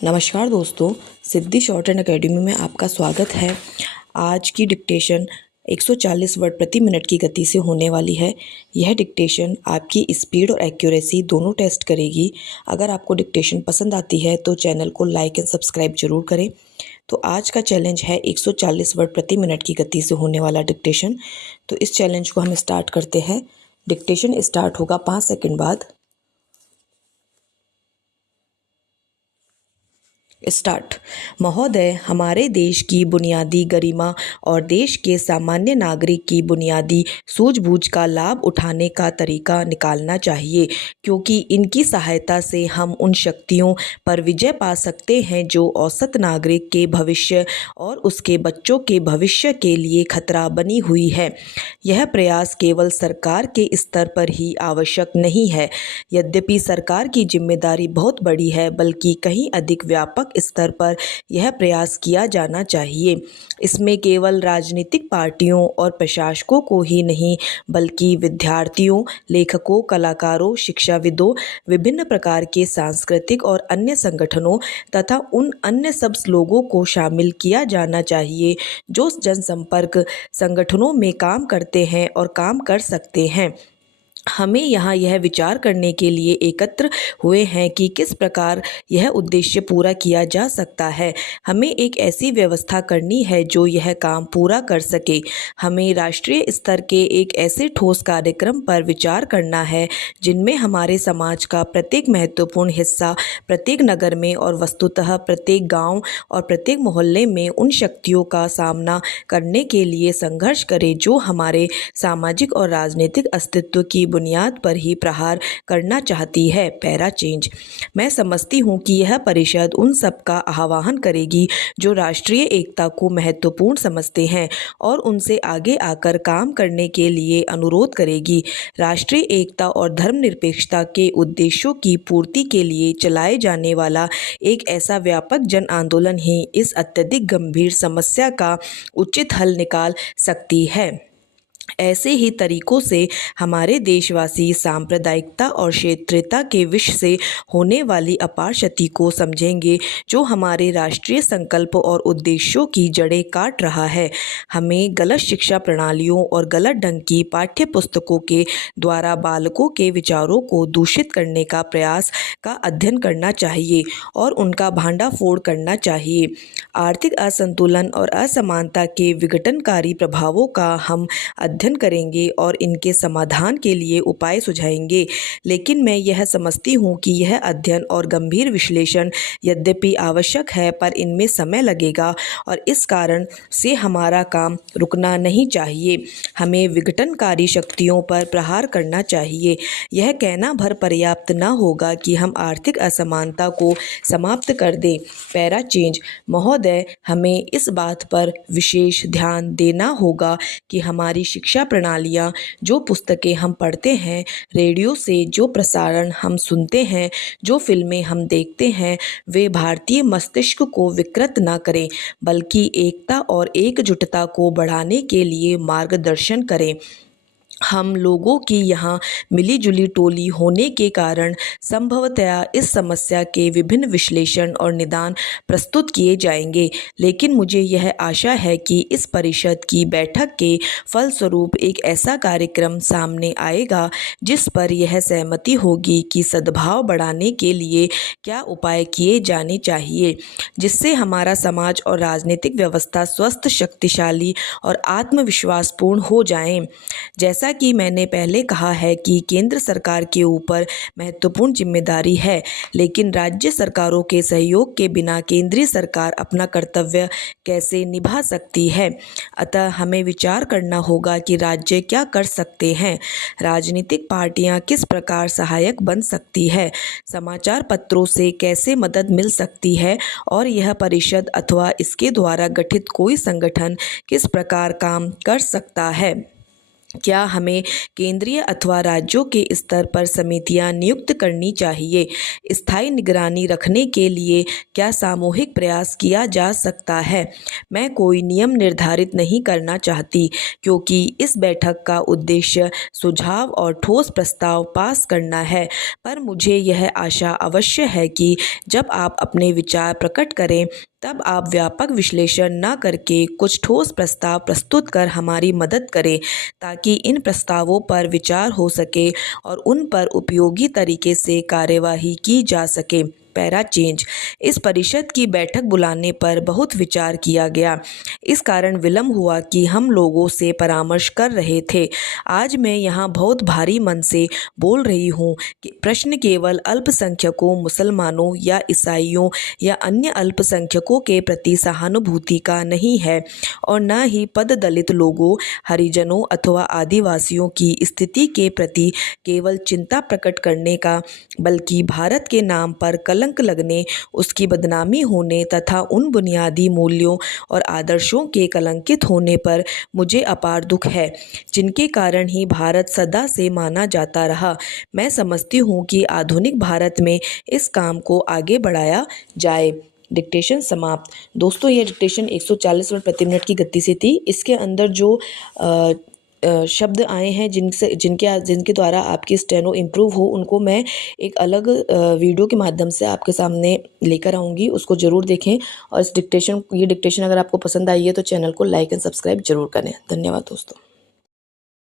नमस्कार दोस्तों, सिद्धि short and academy में आपका स्वागत है। आज की डिक्टेशन 140 वर्ड प्रति मिनट की गति से होने वाली है। यह डिक्टेशन आपकी स्पीड और एक्यूरेसी दोनों टेस्ट करेगी। अगर आपको डिक्टेशन पसंद आती है तो चैनल को लाइक एंड सब्सक्राइब जरूर करें। तो आज का चैलेंज है 140 वर्ड प्रति मिनट की गति से होने वाला डिक्टेशन। तो इस चैलेंज को हम स्टार्ट करते हैं। डिक्टेशन स्टार्ट होगा 5 सेकंड बाद। स्टार्ट। महोदय, हमारे देश की बुनियादी गरिमा और देश के सामान्य नागरिक की बुनियादी सूझबूझ का लाभ उठाने का तरीका निकालना चाहिए, क्योंकि इनकी सहायता से हम उन शक्तियों पर विजय पा सकते हैं जो औसत नागरिक के भविष्य और उसके बच्चों के भविष्य के लिए खतरा बनी हुई है। यह प्रयास केवल सरकार के स्तर पर ही आवश्यक नहीं है। यद्यपि सरकार की जिम्मेदारी बहुत बड़ी है, बल्कि कहीं अधिक व्यापक स्तर पर यह प्रयास किया जाना चाहिए। इसमें केवल राजनीतिक पार्टियों और प्रशासकों को ही नहीं, बल्कि विद्यार्थियों, लेखकों, कलाकारों, शिक्षाविदों, विभिन्न प्रकार के सांस्कृतिक और अन्य संगठनों तथा उन अन्य सब लोगों को शामिल किया जाना चाहिए जो जनसंपर्क संगठनों में काम करते हैं और काम कर सकते हैं। हमें यहाँ यह विचार करने के लिए एकत्र हुए हैं कि किस प्रकार यह उद्देश्य पूरा किया जा सकता है। हमें एक ऐसी व्यवस्था करनी है जो यह काम पूरा कर सके। हमें राष्ट्रीय स्तर के एक ऐसे ठोस कार्यक्रम पर विचार करना है जिनमें हमारे समाज का प्रत्येक महत्वपूर्ण हिस्सा प्रत्येक नगर में और वस्तुतः प्रत्येक गांव और प्रत्येक मोहल्ले में उन शक्तियों का सामना करने के लिए संघर्ष करे जो हमारे सामाजिक और राजनीतिक अस्तित्व की बुनियाद पर ही प्रहार करना चाहती है। Para change. मैं समझती हूँ कि यह परिषद उन सब का आह्वान करेगी जो राष्ट्रीय एकता को महत्वपूर्ण समझते हैं और उनसे आगे आकर काम करने के लिए अनुरोध करेगी। राष्ट्रीय एकता और धर्मनिरपेक्षता के उद्देश्यों की पूर्ति के लिए चलाए जाने वाला एक ऐसा व्यापक जन आंदोलन ही इस अत्यधिक गंभीर समस्या का उचित हल निकाल सकती है। ऐसे ही तरीकों से हमारे देशवासी सांप्रदायिकता और क्षेत्रीयता के विष से होने वाली अपार क्षति को समझेंगे जो हमारे राष्ट्रीय संकल्प और उद्देश्यों की जड़ें काट रहा है। हमें गलत शिक्षा प्रणालियों और गलत ढंग की पाठ्य पुस्तकों के द्वारा बालकों के विचारों को दूषित करने का प्रयास का अध्ययन करना चाहिए और उनका भांडाफोड़ करना चाहिए। आर्थिक असंतुलन और असमानता के विघटनकारी प्रभावों का हम अध्ययन करेंगे और इनके समाधान के लिए उपाय सुझाएंगे। लेकिन मैं यह समझती हूँ कि यह अध्ययन और गंभीर विश्लेषण यद्यपि आवश्यक है, पर इनमें समय लगेगा और इस कारण से हमारा काम रुकना नहीं चाहिए। हमें विघटनकारी शक्तियों पर प्रहार करना चाहिए। यह कहना भर पर्याप्त न होगा कि हम आर्थिक असमानता को समाप्त कर दें। Para change. महोदय, हमें इस बात पर विशेष ध्यान देना होगा कि हमारी शिक्षा प्रणालियाँ, जो पुस्तकें हम पढ़ते हैं, रेडियो से जो प्रसारण हम सुनते हैं, जो फिल्में हम देखते हैं, वे भारतीय मस्तिष्क को विकृत न करें, बल्कि एकता और एकजुटता को बढ़ाने के लिए मार्गदर्शन करें। हम लोगों की यहाँ मिलीजुली टोली होने के कारण संभवतया इस समस्या के विभिन्न विश्लेषण और निदान प्रस्तुत किए जाएंगे, लेकिन मुझे यह आशा है कि इस परिषद की बैठक के फलस्वरूप एक ऐसा कार्यक्रम सामने आएगा जिस पर यह सहमति होगी कि सद्भाव बढ़ाने के लिए क्या उपाय किए जाने चाहिए, जिससे हमारा समाज और राजनीतिक व्यवस्था स्वस्थ, शक्तिशाली और आत्मविश्वासपूर्ण हो जाएं। जैसा कि मैंने पहले कहा है कि केंद्र सरकार के ऊपर महत्वपूर्ण जिम्मेदारी है, लेकिन राज्य सरकारों के सहयोग के बिना केंद्रीय सरकार अपना कर्तव्य कैसे निभा सकती है। अतः हमें विचार करना होगा कि राज्य क्या कर सकते हैं, राजनीतिक पार्टियां किस प्रकार सहायक बन सकती है, समाचार पत्रों से कैसे मदद मिल सकती है और यह परिषद अथवा इसके द्वारा गठित कोई संगठन किस प्रकार काम कर सकता है। क्या हमें केंद्रीय अथवा राज्यों के स्तर पर समितियां नियुक्त करनी चाहिए? स्थायी निगरानी रखने के लिए क्या सामूहिक प्रयास किया जा सकता है? मैं कोई नियम निर्धारित नहीं करना चाहती, क्योंकि इस बैठक का उद्देश्य सुझाव और ठोस प्रस्ताव पास करना है। पर मुझे यह आशा अवश्य है कि जब आप अपने विचार प्रकट करें, तब आप व्यापक विश्लेषण न करके कुछ ठोस प्रस्ताव प्रस्तुत कर हमारी मदद करें, ताकि इन प्रस्तावों पर विचार हो सके और उन पर उपयोगी तरीके से कार्यवाही की जा सके। Para change. इस परिषद की बैठक बुलाने पर बहुत विचार किया गया। इस कारण विलम्ब हुआ कि हम लोगों से परामर्श कर रहे थे। आज मैं यहाँ बहुत भारी मन से बोल रही हूँ कि प्रश्न केवल अल्पसंख्यकों, मुसलमानों या ईसाइयों या अन्य अल्पसंख्यकों के प्रति सहानुभूति का नहीं है, और न ही पददलित लोगों, हरिजनों अथवा आदिवासियों की स्थिति के प्रति केवल चिंता प्रकट करने का, बल्कि भारत के नाम पर कलंक लगने, उसकी बदनामी होने तथा उन बुनियादी मूल्यों और आदर्शों के कलंकित होने पर मुझे अपार दुख है, जिनके कारण ही भारत सदा से माना जाता रहा। मैं समझती हूँ कि आधुनिक भारत में इस काम को आगे बढ़ाया जाए। डिक्टेशन समाप्त। दोस्तों, ये डिक्टेशन 140 वर्ड प्रति मिनट की गति से थी। इसके अंदर जो शब्द आए हैं जिनके द्वारा आपकी स्टेनो इम्प्रूव हो, उनको मैं एक अलग वीडियो के माध्यम से आपके सामने लेकर आऊँगी। उसको ज़रूर देखें, और ये डिक्टेशन अगर आपको पसंद आई है तो चैनल को लाइक एंड सब्सक्राइब जरूर करें। धन्यवाद दोस्तों।